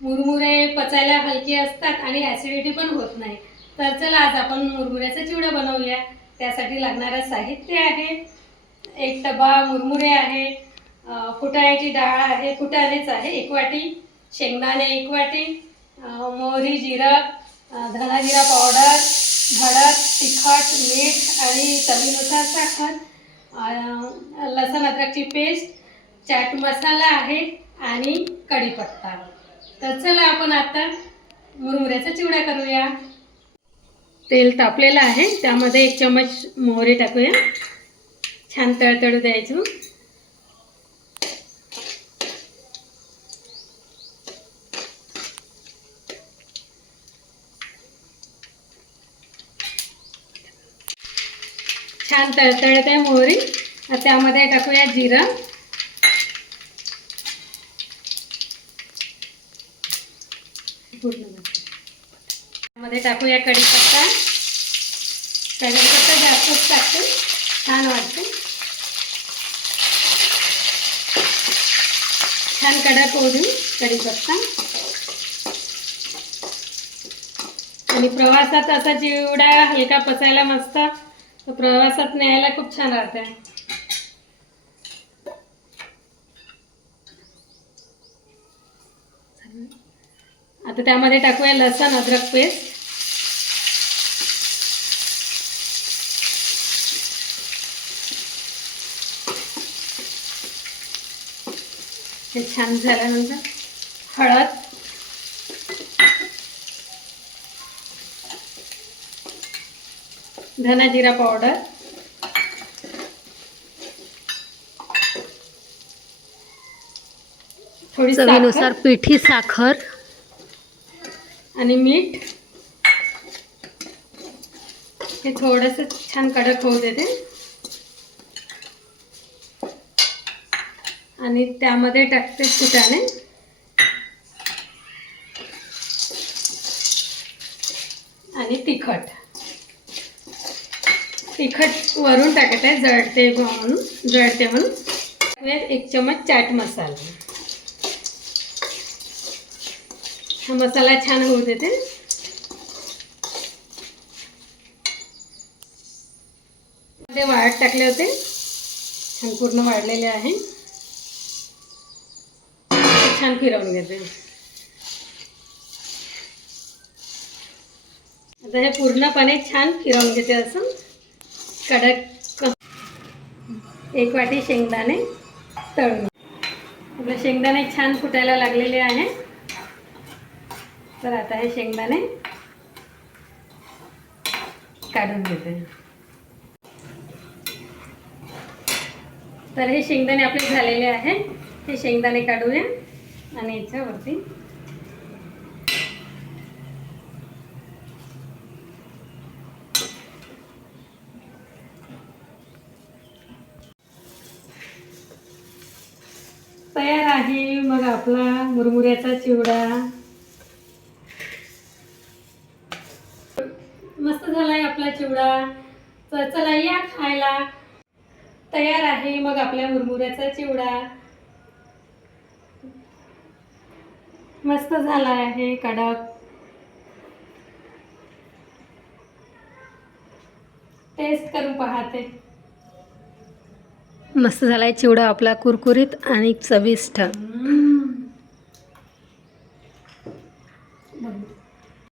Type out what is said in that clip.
मुरमुरे पचायला हलके असतात आणि ॲसिडिटी पण होत नाही. तर चला आज आपण मुरमुऱ्याचा चिवडा बनवूया. त्यासाठी लागणारं साहित्य आहे, एक डबा मुरमुरे आहे, फुटाण्याची डाळ आहे, फुटाणेच आहे 1 वाटी, शेंगदाणे 1 वाटी, मोहरी, जिरं, धना जिरा पावडर, हळद, तिखट, मीठ आणि चवीनुसार साखर, लसण अद्रकची पेस्ट, चाट मसाला आहे आणि कढीपत्ता. तर चला आपण आता मुरमुऱ्याचा चिवडा करूया. तेल तापलेलं आहे, त्यामध्ये 1 चमच मोहरी टाकूया. छान तळतळू द्यायचं. छान तळतळत आहे मोहरी. त्यामध्ये टाकूया जिरं, मध्ये टाकूया कढीपत्ता. कढीपत्ता जास्तच टाकते, छान वाटते. छान कडक होऊ देऊ कढीपत्ता. आणि प्रवासात असा चिवडा हलका पचायला मस्त, प्रवासात न्यायला खूप छान राहते. आता त्यामध्ये टाकूया लसण अद्रक पेस्ट. हे छान झाल्यानंतर हळद, धना जिरा पावडर, थोडी चवीनुसार पिठी साखर आणि मीठ. हे थोडंसं छान कडक होऊ देते. आणि त्यामध्ये टाकते फुटाणे आणि तिखट. वरून टाकत आहे, जळते म्हणून. 1 चमच चाट मसाला. हा मसाला छान होऊ देते. ते वाळत टाकले होते, छान पूर्ण वाळलेले आहे. छान फिरवून घेते. आता हे पूर्णपणे छान फिरवून घेते. असं कडक. 1 वाटी शेंगदाणे तळून. आपले शेंगदाणे छान फुटायला लागलेले आहे. तर आता हे शेंगदाणे काढून घेते. तर हे शेंगदाणे आपले झालेले आहे. हे शेंगदाणे काढूया आणि याच्यावरती तयार आहे मग आपला मुरमुऱ्याचा चिवडा. मस्त झालाय आपला चिवडा. तर चला या खायला. तयार आहे मग आपल्या मुरमुऱ्याचा चिवडा. मस्त झाला आहे, कडक. टेस्ट करून पाहते. मस्त झालाय चिवडा आपला, कुरकुरीत आणि चविष्ट.